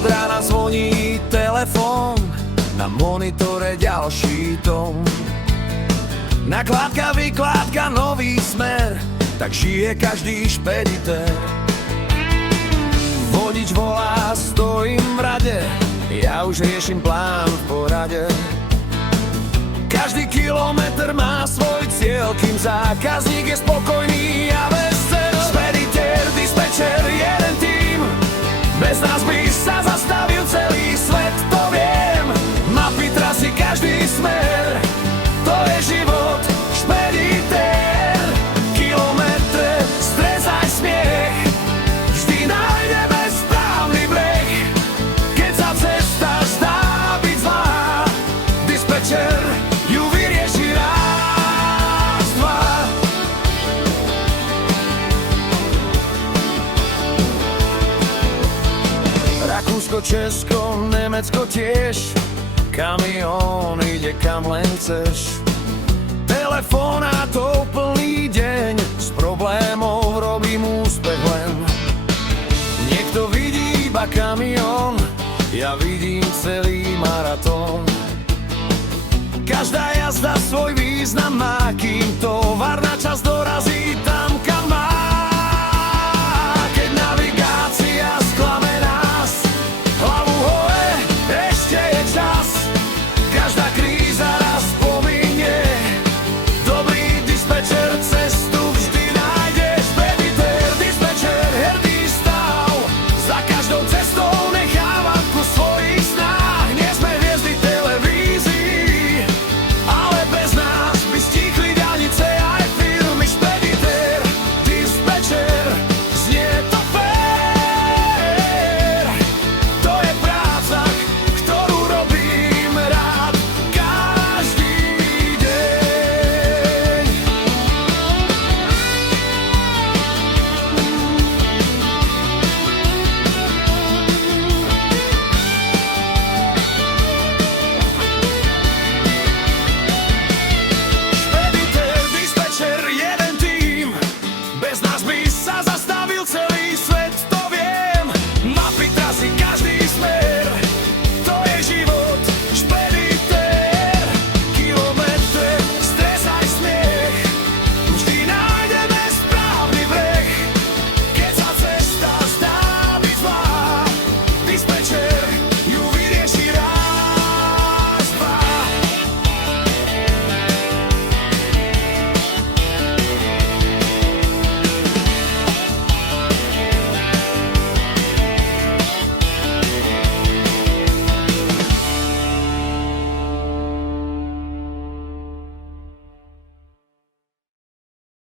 Od rána zvoní telefón, na monitore ďalší tón. Nakládka, vykládka, nový smer, tak žije každý špeditér. Vodič volá, stojím v rade, ja už riešim plán v porade. Každý kilometr má svoj cieľ, kým zákazník je spokojný a vesel. Špeditér, dispečer, jeden tím, bez nás by sa zastavil celý svet, to viem. Mapy, trasy, každý smer, to je život špeditér. Kilometre, stres aj smiech, vždy nájdeme správny breh. Keď sa cesta zdá byť zlá, dispečer ju vyrieši raz, dva. Rakúsko, Česko, Nemecko tiež, kamión ide kam len chceš. Telefonátov plný deň, z problémov robím úspech len. Niekto vidí iba kamión, ja vidím celý maratón. Každá jazda svoj význam má, kým tovar na čas dorazí.